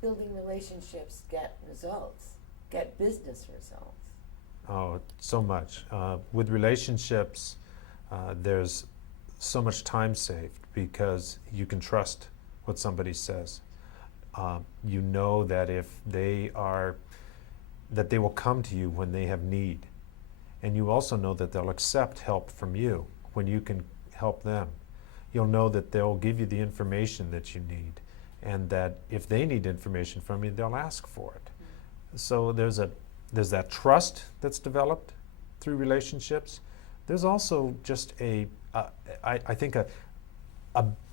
building relationships get results, get business results? Oh, so much. With relationships, there's so much time saved because you can trust what somebody says. You know that that they will come to you when they have need. And you also know that they'll accept help from you when you can help them. You'll know that they'll give you the information that you need, and that if they need information from you, they'll ask for it. So there's that trust that's developed through relationships. There's also just I think a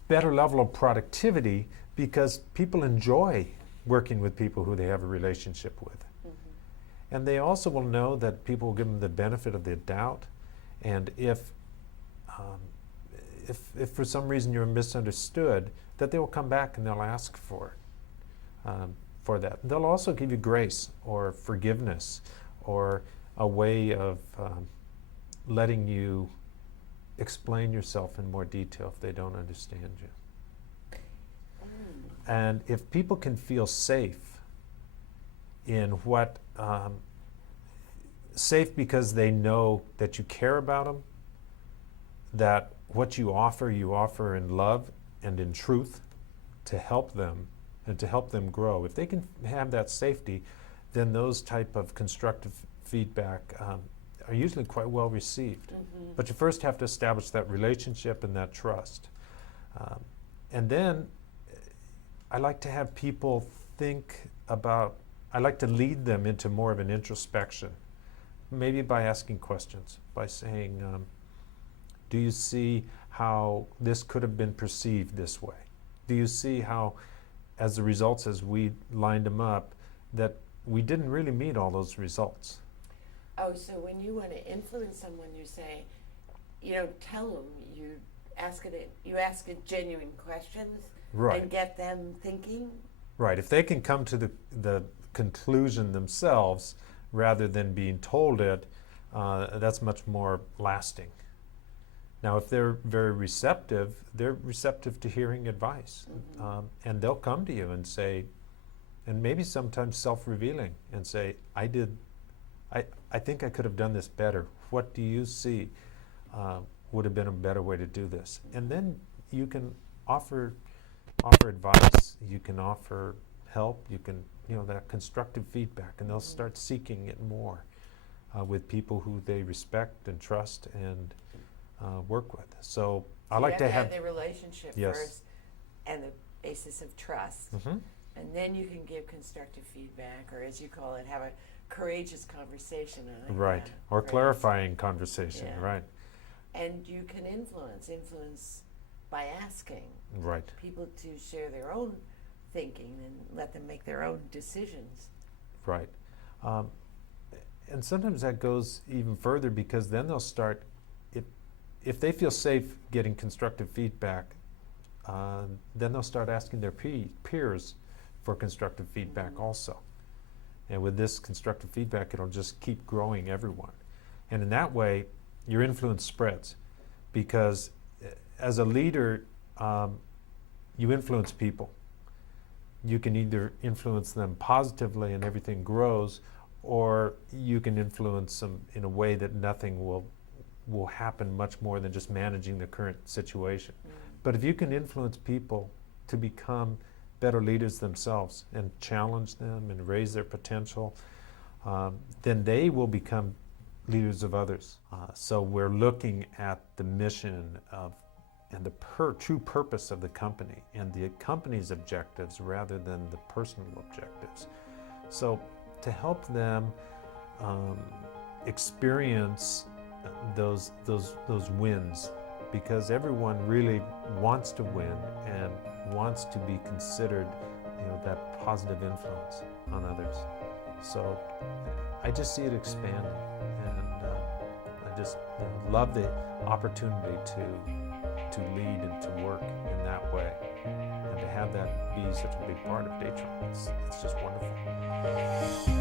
better level of productivity because people enjoy working with people who they have a relationship with. And they also will know that people will give them the benefit of the doubt. And if for some reason you're misunderstood, that they will come back and they'll ask for that. They'll also give you grace or forgiveness or a way of letting you explain yourself in more detail if they don't understand you. And if people can feel safe in what, safe because they know that you care about them, that what you offer in love and in truth to help them and to help them grow. If they can have that safety, then those type of constructive feedback are usually quite well received. But you first have to establish that relationship and that trust. And then I like to have people I like to lead them into more of an introspection, maybe by asking questions, by saying, do you see how this could have been perceived this way? Do you see how, as the results as we lined them up, that we didn't really meet all those results? Oh, so when you want to influence someone, you say, you don't tell them, you ask genuine questions, right, and get them thinking? Right. If they can come to the conclusion themselves rather than being told it, that's much more lasting. Now, if they're very receptive, they're receptive to hearing advice. And they'll come to you and say, and maybe sometimes self-revealing, and say, I think I could have done this better. What do you see would have been a better way to do this? And then you can offer advice, you can offer help, you can, that constructive feedback, and they'll start seeking it more with people who they respect and trust and work with. So I like to have the relationship first and the basis of trust, and then you can give constructive feedback, or as you call it, have a courageous conversation. Right, or clarifying conversation, right. And you can influence by asking people to share their own thinking and let them make their own decisions. Right. And sometimes that goes even further, because then they'll start, if they feel safe getting constructive feedback, then they'll start asking their peers for constructive feedback also. And with this constructive feedback, it'll just keep growing everyone. And in that way, your influence spreads, because as a leader, you influence people. You can either influence them positively and everything grows, or you can influence them in a way that nothing will happen much more than just managing the current situation. But if you can influence people to become better leaders themselves and challenge them and raise their potential, then they will become leaders of others. So we're looking at the mission and the true purpose of the company and the company's objectives rather than the personal objectives. So to help them experience those wins, because everyone really wants to win and wants to be considered, that positive influence on others. So I just see it expanding, and I just love the opportunity to lead and to work in that way, and to have that be such a big part of Datron. It's just wonderful.